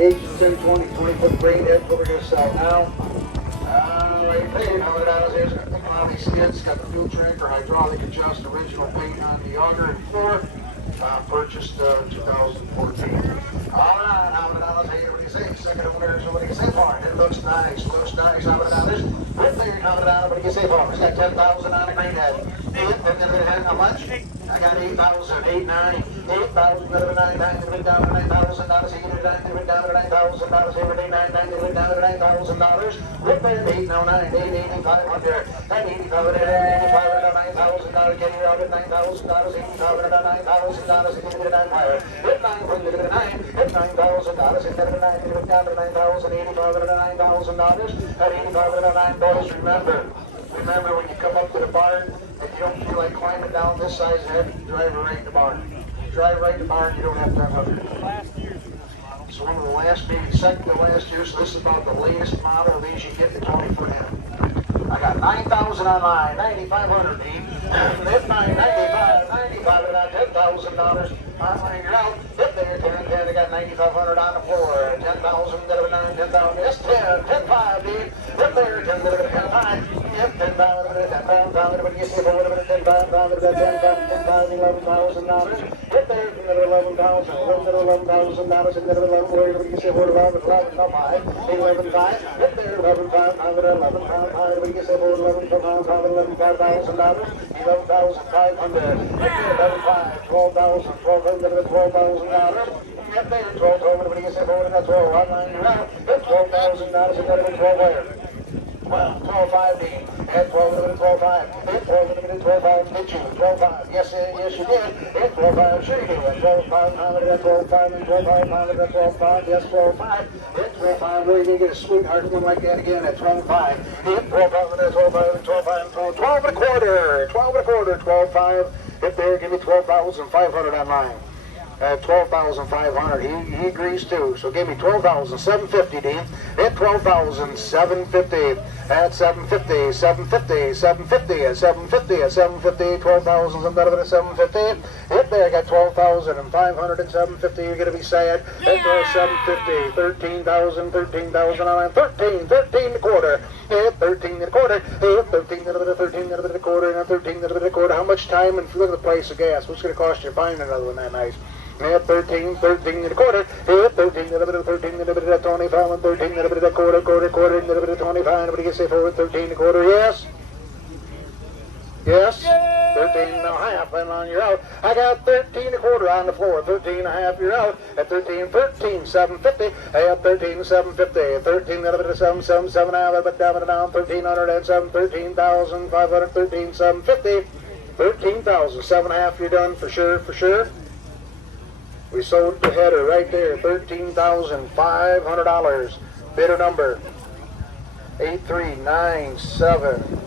10, 20, 20-foot green, that's what we're going to sell now. Right, $100 here's got the commodity skids, got the fuel tank or hydraulic adjust, original paint on the auger and floor. Purchased 2014. Alright, $100, hey, what do you say? Second owners, what do you say for it? It looks nice, $100. Right there, $100, what do you say for it? It's got 10,000 on the green head. How much? I got 8,000, 8,900, 8,000, $9,000, down to $9,000, he get it down to $9,000, every day $9,000, down to $9,000. Right there, 8,900, 8,500, and 8,500, $9,000, get it out at $9,000, 8,500, $9,000, he get it down higher. Hit 9,000, hit $9,000, hit $9,000, down to $9,000, 8,500, $9,000, at 8,500, $9,000. Remember when you come up to the barn, if you don't feel like climbing down this size head, drive right in the barn. Drive right in the barn, you don't have to have it. So one of the last, maybe second to last year, so this is about the latest model of these you get the 20-foot head. I got 9,000 online, 9,500 deep. Hit 995, 95, and I got $10,000 online. You're out. Hit there, 10, I got 9,500 on the floor. 10,000, 10,000, that's 10, 10,5 deep. Hit there, 10, 10,5. Yep, 10,000, 10,000, but you see for whatever, 10,000, 10,000, $11,000. Hit there, $11,000, $11,000, and $11,000, you see for 11,500, 11,500. Hit there, $11,500, $11,500, but you see for 11,500, $11,500, $11,500. Hit there, $11,500, $12,000, $12,000. Yep, there, $12,000, but you see for 12, online, you're out. Hit $12,000, and $12,000. Well, 12.5 at 12 12.5. Hit 12 12.5. Hit you 12.5. Yes, yes, you did. Hit 12.5. Sure you did. 12.5 at 12.5 and 12.5 at 12.5. Yes, 12.5. Hit 12.5. Where you gonna get a sweetheart one like that again at 12.5? Hit 12.5 at 12.5 and 12.5 and 12. 12 and a quarter. 12 and a quarter. 12.5. Hit there. Give me 12,500 online. At 12,500, he agrees too. So give me 12,750, Dean. At 12,750. At 750, 750, 750, at 750, at 750, 12,000, some better than 750. Hit there, I got 12,500 and 750. You're gonna be sad. At 750, 13,000, 13,000 on 13, 13 and a quarter. At 13 and a quarter. At 13 and a bit, 13 and a bit, a quarter, and 13 and a bit, a quarter. How much time and look at the price of gas? What's gonna cost you to find another one that nice? At 13, 13 and a quarter. At 13 and a bit of 13 and a bit of 25 and 13 and a bit of a quarter, quarter and a bit of 25. What do you say for 13 and a quarter? Yes? Yes? 13 and a half, and on you're out. I got 13 and a quarter on the floor. 13 and a half, you're out. At 13, 13, 750. I have 13, 750. 13 and a bit of 7, 7, 7 and a half, but down and down. 1,307, 13,500, 13, 750. 13,000, 7 and a half, you're done for sure, for sure. We sold the header right there, $13,500. Bidder number 8397.